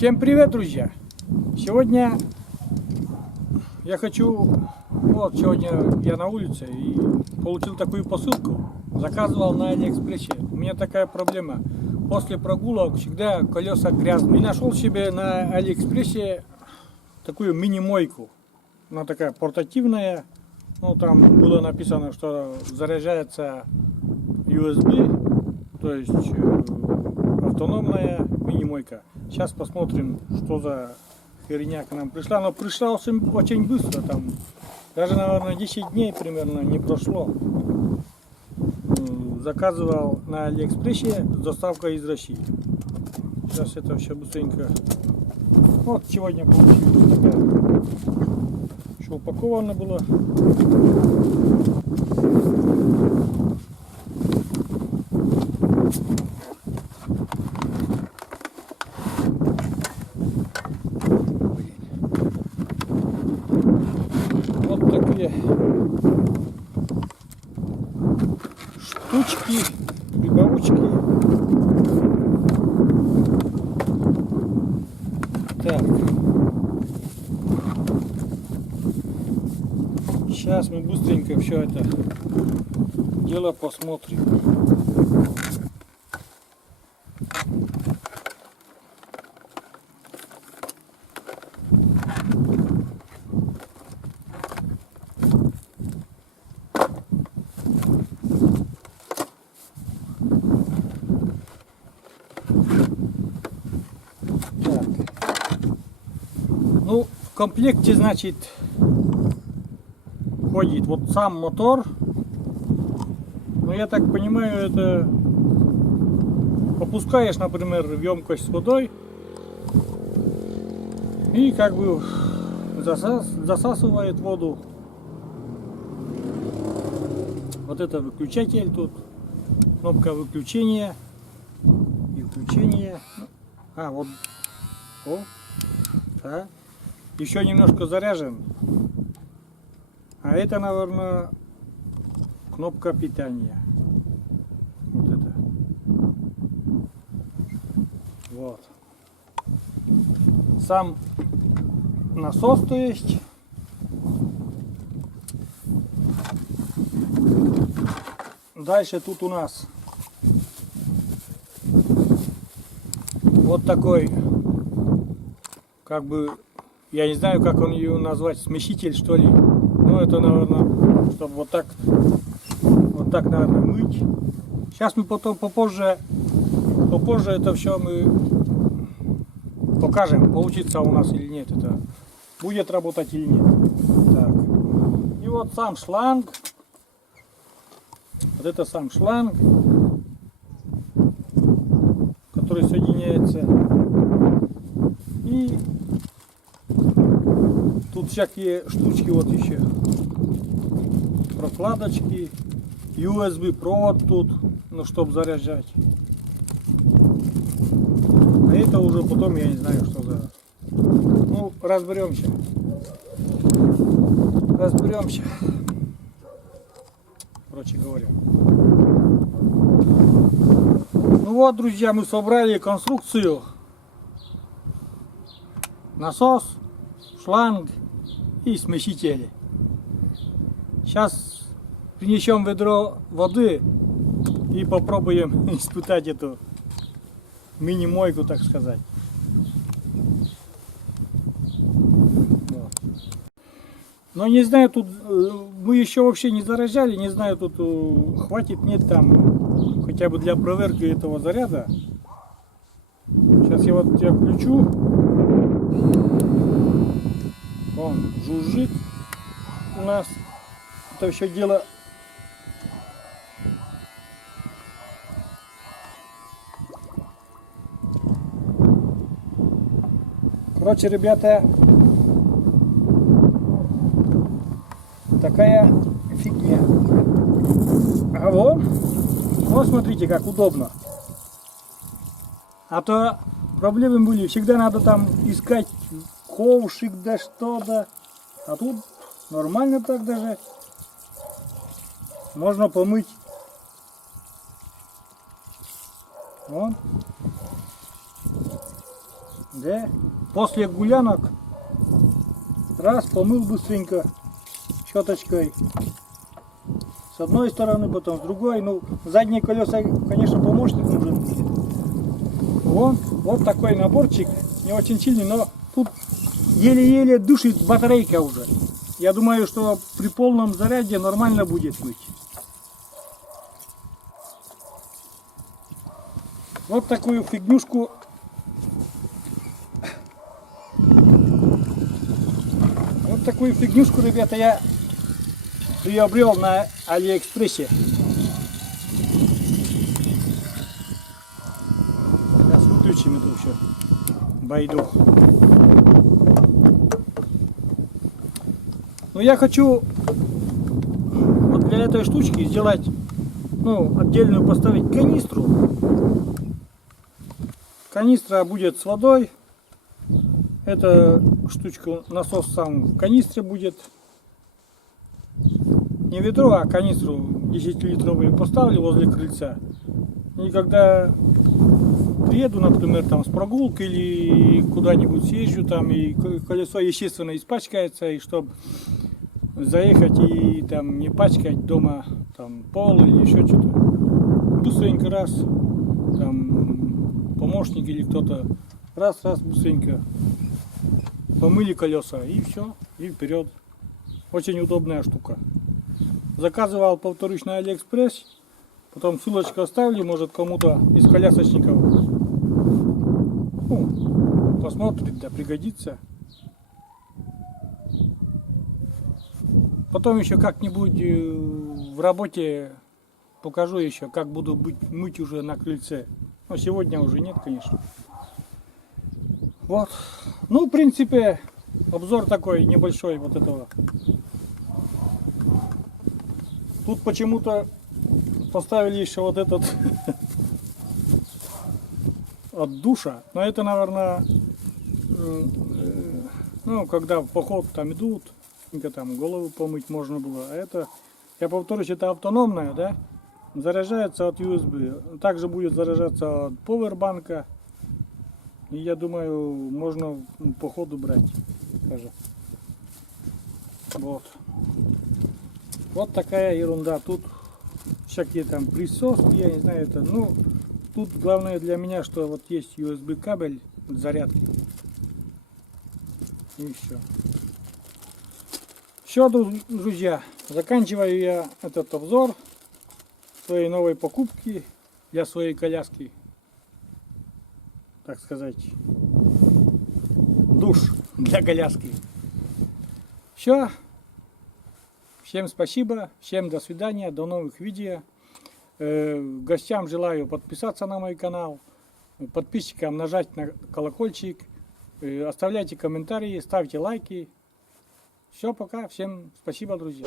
Всем привет, друзья! Сегодня я хочу... Вот, сегодня я на улице и получил такую посылку. Заказывал на Алиэкспрессе. У меня такая проблема. После прогулок всегда колеса грязные. И нашел себе на Алиэкспрессе такую мини-мойку. Она такая портативная. Ну, там было написано, что заряжается USB, то есть автономная мини-мойка. Сейчас посмотрим, что за херня к нам пришла. Но пришла очень быстро, там даже, наверное, 10 дней примерно не прошло. Заказывал на Алиэкспрессе с доставкой из России. Сейчас это все быстренько. Вот сегодня получилось такая. Что упаковано было. Вот такие штучки, прибавочки. Так. Сейчас мы быстренько все это дело посмотрим. Так. Ну, в комплекте, значит, входит вот сам мотор. Но я так понимаю, это опускаешь, например, в емкость с водой и как бы засасывает воду. Вот это выключатель тут, кнопка выключения и включения. А вот, о, да. Еще немножко заряжен. А это, наверное, кнопка питания. Вот это. Вот. Сам насос, то есть. Дальше тут у нас вот такой, как бы, я не знаю, как он ее назвать, смеситель, что ли. Ну, это, наверное, чтобы вот так, наверное, мыть. Сейчас мы потом попозже это все мы покажем, получится у нас или нет, это будет работать или нет. Так. И вот сам шланг. Вот это сам шланг, который соединяется. И тут всякие штучки вот еще. Прокладочки. USB провод тут, ну, чтобы заряжать. А это уже потом я не знаю, что за... Ну, разберемся. Короче говоря. Ну вот, друзья, мы собрали конструкцию. Насос, шланг и смесители. Сейчас принесем ведро воды и попробуем испытать эту мини-мойку, так сказать. Вот. Но не знаю, тут мы еще вообще не заряжали, не знаю, тут хватит, нет там хотя бы для проверки этого заряда. Сейчас я вот тебя включу. Он жужжит у нас. Это все дело. Короче, ребята, такая фигня. А вот смотрите, как удобно. А то проблемы были, всегда надо там искать ковшик, да что-то. А тут нормально так даже. Можно помыть. Вот. Да? После гулянок раз помыл быстренько щеточкой. С одной стороны, потом с другой. Ну, задние колеса, конечно, помощник нужен. Вот такой наборчик. Не очень сильный, но тут еле-еле душит батарейка уже. Я думаю, что при полном заряде нормально будет мыть. Вот такую фигнюшку ребята, я приобрел на Алиэкспрессе. Сейчас выключим эту все байду. Но я хочу вот для этой штучки сделать, ну, отдельную поставить канистру. Канистра будет с водой. Эта штучка, насос сам в канистре будет. Не ведро, а канистру 10-литровую поставлю возле крыльца. И когда приеду, например, там с прогулки или куда-нибудь съезжу, там и колесо, естественно, испачкается, и чтобы заехать и там не пачкать дома там пол или еще что-то, быстренько раз, там помощник или кто-то раз быстренько помыли колеса и все, и вперед. Очень удобная штука. Заказывал, повторюсь, на Алиэкспресс. Потом ссылочку оставлю, может кому-то из колясочников, ну, посмотрит, да пригодится. Потом еще как-нибудь в работе покажу еще, как буду мыть уже на крыльце. Но сегодня уже нет, конечно. Вот. Ну, в принципе, обзор такой небольшой вот этого. Тут почему-то поставили еще вот этот от душа. Но это, наверное, ну, когда в поход там идут, там голову помыть можно было. А это, я повторюсь, это автономная, да? Заряжается от USB. Также будет заряжаться от повербанка. И я думаю, можно по ходу брать тоже. Вот. Вот такая ерунда. Тут всякие там присоски, я не знаю, это. Ну, тут главное для меня, что вот есть USB кабель зарядки. И все. Все, друзья, заканчиваю я этот обзор своей новой покупки для своей коляски. Так сказать, душ для коляски. Все. Всем спасибо, всем до свидания, до новых видео. Гостям желаю подписаться на мой канал, подписчикам нажать на колокольчик, оставляйте комментарии, ставьте лайки. Все, пока, всем спасибо, друзья.